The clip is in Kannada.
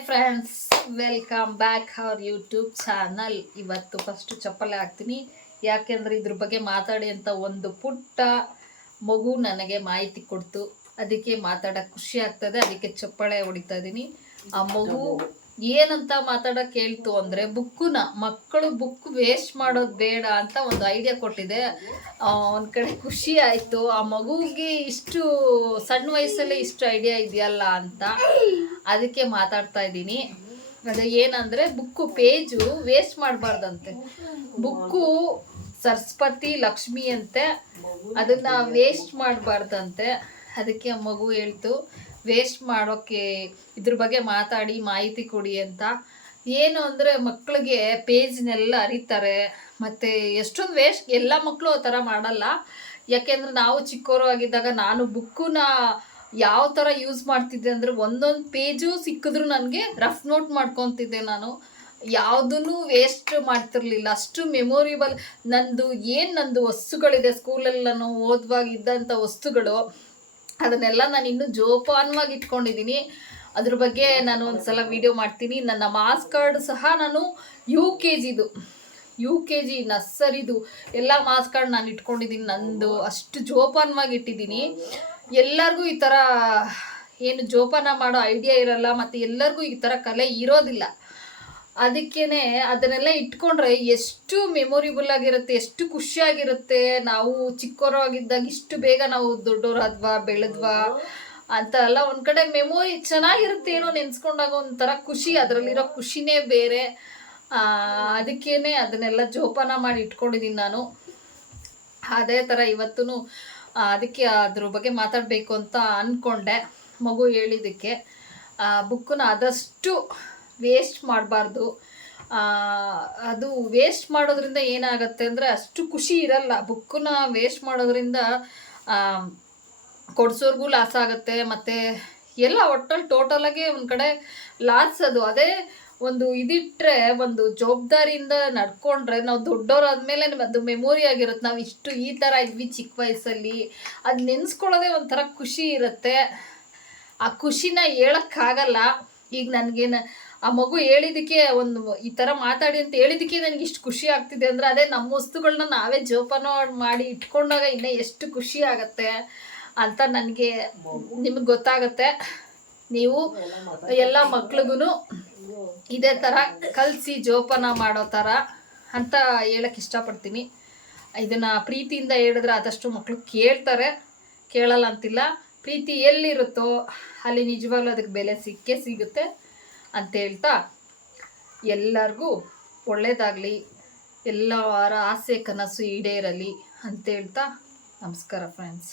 Friends, welcome back our YouTube channel. ಇವತ್ತು ಫಸ್ಟ್ ಚಪ್ಪಲಿ ಹಾಕ್ತೀನಿ, ಯಾಕೆಂದರೆ ಇದ್ರ ಬಗ್ಗೆ ಮಾತಾಡಿ ಅಂತ ಒಂದು ಪುಟ್ಟ ಮಗು ನನಗೆ ಮಾಹಿತಿ ಕೊಡ್ತು. ಅದಕ್ಕೆ ಮಾತಾಡೋಕ್ಕೆ ಖುಷಿ ಆಗ್ತದೆ, ಅದಕ್ಕೆ ಚಪ್ಪಳೆ ಹೊಡಿತಾ ಇದ್ದೀನಿ. ಆ ಮಗು ಏನಂತ ಮಾತಾಡೋಕೆ ಹೇಳ್ತು ಅಂದರೆ, ಮಕ್ಕಳು ಬುಕ್ ವೇಸ್ಟ್ ಮಾಡೋದು ಬೇಡ ಅಂತ ಒಂದು ಐಡಿಯಾ ಕೊಟ್ಟಿದೆ. ಒಂದು ಕಡೆ ಖುಷಿ ಆಯಿತು, ಆ ಮಗುವಿಗೆ ಇಷ್ಟು ಸಣ್ಣ ವಯಸ್ಸಲ್ಲೇ ಇಷ್ಟು ಐಡಿಯಾ ಇದೆಯಲ್ಲ ಅಂತ. ಅದಕ್ಕೆ ಮಾತಾಡ್ತಾ ಇದ್ದೀನಿ. ಅದು ಏನಂದರೆ, ಬುಕ್ಕು ಪೇಜು ವೇಸ್ಟ್ ಮಾಡಬಾರ್ದಂತೆ. ಬುಕ್ಕು ಸರಸ್ವತಿ ಲಕ್ಷ್ಮಿ ಅಂತೆ, ಅದನ್ನು ವೇಸ್ಟ್ ಮಾಡಬಾರ್ದಂತೆ. ಅದಕ್ಕೆ ಮಗು ಹೇಳ್ತು, ವೇಸ್ಟ್ ಮಾಡೋಕ್ಕೆ ಇದ್ರ ಬಗ್ಗೆ ಮಾತಾಡಿ ಮಾಹಿತಿ ಕೊಡಿ ಅಂತ. ಏನು ಅಂದರೆ, ಮಕ್ಕಳಿಗೆ ಪೇಜ್ನೆಲ್ಲ ಅರಿತಾರೆ, ಮತ್ತು ಎಷ್ಟೊಂದು ವೇಸ್ಟ್ ಎಲ್ಲ ಮಕ್ಕಳು ಆ ಥರ ಮಾಡಲ್ಲ. ಯಾಕೆಂದರೆ ನಾವು ಚಿಕ್ಕವರು ಆಗಿದ್ದಾಗ ನಾನು ಬುಕ್ಕನ್ನ ಯಾವ ಥರ ಯೂಸ್ ಮಾಡ್ತಿದ್ದೆ ಅಂದರೆ, ಒಂದೊಂದು ಪೇಜು ಸಿಕ್ಕಿದ್ರು ನನಗೆ ರಫ್ ನೋಟ್ ಮಾಡ್ಕೊತಿದ್ದೆ. ನಾನು ಯಾವುದೂ ವೇಸ್ಟ್ ಮಾಡ್ತಿರ್ಲಿಲ್ಲ. ಅಷ್ಟು ಮೆಮೊರಿಬಲ್ ನಂದು ವಸ್ತುಗಳಿದೆ, ಸ್ಕೂಲಲ್ಲಿ ನಾನು ಓದುವಾಗ ಇದ್ದಂಥ ವಸ್ತುಗಳು, ಅದನ್ನೆಲ್ಲ ನಾನು ಇನ್ನೂ ಜೋಪಾನವಾಗಿ ಇಟ್ಕೊಂಡಿದ್ದೀನಿ. ಅದ್ರ ಬಗ್ಗೆ ನಾನು ಒಂದು ಸಲ ವೀಡಿಯೋ ಮಾಡ್ತೀನಿ. ನನ್ನ ಮಾಸ್ ಕಾರ್ಡ್ ಸಹ ನಾನು ಯು ಕೆ ಜಿ ನರ್ಸರಿದು ಎಲ್ಲ ಮಾಸ್ ಕಾರ್ಡ್ ನಾನು ಇಟ್ಕೊಂಡಿದ್ದೀನಿ. ನಂದು ಅಷ್ಟು ಜೋಪಾನವಾಗಿ ಇಟ್ಟಿದ್ದೀನಿ. ಎಲ್ಲರಿಗೂ ಈ ಥರ ಏನು ಜೋಪಾನ ಮಾಡೋ ಐಡಿಯಾ ಇರಲ್ಲ, ಮತ್ತು ಎಲ್ಲರಿಗೂ ಈ ಥರ ಕಲೆ ಇರೋದಿಲ್ಲ. ಅದಕ್ಕೇ ಅದನ್ನೆಲ್ಲ ಇಟ್ಕೊಂಡ್ರೆ ಎಷ್ಟು ಮೆಮೊರಿಬಲ್ ಆಗಿರುತ್ತೆ, ಎಷ್ಟು ಖುಷಿಯಾಗಿರುತ್ತೆ. ನಾವು ಚಿಕ್ಕವರಾಗಿದ್ದಾಗ ಇಷ್ಟು ಬೇಗ ನಾವು ದೊಡ್ಡವರಾದ್ವಾ, ಬೆಳೆದ್ವಾ ಅಂತ ಎಲ್ಲ ಒಂದು ಕಡೆ ಮೆಮೊರಿ ಚೆನ್ನಾಗಿರುತ್ತೆ. ಏನೋ ನೆನೆಸ್ಕೊಂಡಾಗ ಒಂಥರ ಖುಷಿ, ಅದರಲ್ಲಿರೋ ಖುಷಿನೇ ಬೇರೆ. ಅದಕ್ಕೇ ಅದನ್ನೆಲ್ಲ ಜೋಪಾನ ಮಾಡಿ ಇಟ್ಕೊಂಡಿದ್ದೀನಿ ನಾನು. ಅದೇ ಥರ ಇವತ್ತೂ ಅದಕ್ಕೆ ಅದ್ರ ಬಗ್ಗೆ ಮಾತಾಡಬೇಕು ಅಂತ ಅಂದ್ಕೊಂಡೆ. ಮಗು ಹೇಳಿದ್ದಕ್ಕೆ ಬುಕ್ಕನ್ನ ಆದಷ್ಟು ವೇಸ್ಟ್ ಮಾಡಬಾರ್ದು. ಅದು ವೇಸ್ಟ್ ಮಾಡೋದ್ರಿಂದ ಏನಾಗುತ್ತೆ ಅಂದರೆ, ಅಷ್ಟು ಖುಷಿ ಇರಲ್ಲ. ಬುಕ್ಕನ್ನ ವೇಸ್ಟ್ ಮಾಡೋದ್ರಿಂದ ಕೊಡಿಸೋರ್ಗೂ ಲಾಸ್ ಆಗುತ್ತೆ, ಮತ್ತು ಎಲ್ಲ ಒಟ್ಟಲ್ಲಿ ಟೋಟಲಾಗಿ ಒಂದು ಕಡೆ ಲಾಸ್. ಅದೇ ಒಂದು ಇದಿಟ್ಟರೆ, ಒಂದು ಜವಾಬ್ದಾರಿಯಿಂದ ನಡ್ಕೊಂಡ್ರೆ, ನಾವು ದೊಡ್ಡವರಾದ್ಮೇಲೆ ಅದು ಮೆಮೊರಿ ಆಗಿರುತ್ತೆ. ನಾವು ಈ ಥರ ಇದ್ವಿ ಚಿಕ್ಕ ವಯಸ್ಸಲ್ಲಿ, ಅದು ನೆನೆಸ್ಕೊಳ್ಳೋದೇ ಒಂಥರ ಖುಷಿ ಇರುತ್ತೆ. ಆ ಖುಷಿನ ಹೇಳೋಕ್ಕಾಗಲ್ಲ. ಈಗ ನನಗೇನು ಆ ಮಗು ಹೇಳಿದ್ದಕ್ಕೆ, ಒಂದು ಈ ಥರ ಮಾತಾಡಿ ಅಂತ ಹೇಳಿದ್ದಕ್ಕೆ ನನಗೆ ಇಷ್ಟು ಖುಷಿ ಆಗ್ತಿದೆ ಅಂದರೆ, ಅದೇ ನಮ್ಮ ವಸ್ತುಗಳನ್ನ ನಾವೇ ಜೋಪಾನ ಮಾಡಿ ಇಟ್ಕೊಂಡಾಗ ಇನ್ನೂ ಎಷ್ಟು ಖುಷಿ ಆಗುತ್ತೆ ಅಂತ ನಿಮಗೆ ಗೊತ್ತಾಗುತ್ತೆ. ನೀವು ಎಲ್ಲ ಮಕ್ಳಿಗೂ ಇದೇ ಥರ ಕಲಿಸಿ ಜೋಪಾನ ಮಾಡೋ ಥರ ಅಂತ ಹೇಳಕ್ಕೆ ಇಷ್ಟಪಡ್ತೀನಿ. ಇದನ್ನು ಪ್ರೀತಿಯಿಂದ ಹೇಳಿದ್ರೆ ಆದಷ್ಟು ಮಕ್ಕಳು ಕೇಳ್ತಾರೆ, ಕೇಳಲ್ಲ ಅಂತಿಲ್ಲ. ಪ್ರೀತಿ ಎಲ್ಲಿರುತ್ತೋ ಅಲ್ಲಿ ನಿಜವಾಗ್ಲೂ ಅದಕ್ಕೆ ಬೆಲೆ ಸಿಗುತ್ತೆ ಅಂತ ಹೇಳ್ತಾ, ಎಲ್ಲರಿಗೂ ಒಳ್ಳೆಯದಾಗಲಿ, ಎಲ್ಲರ ಆಸೆ ಕನಸು ಈಡೇರಲಿ ಅಂತ ಹೇಳ್ತಾ, ನಮಸ್ಕಾರ ಫ್ರೆಂಡ್ಸ್.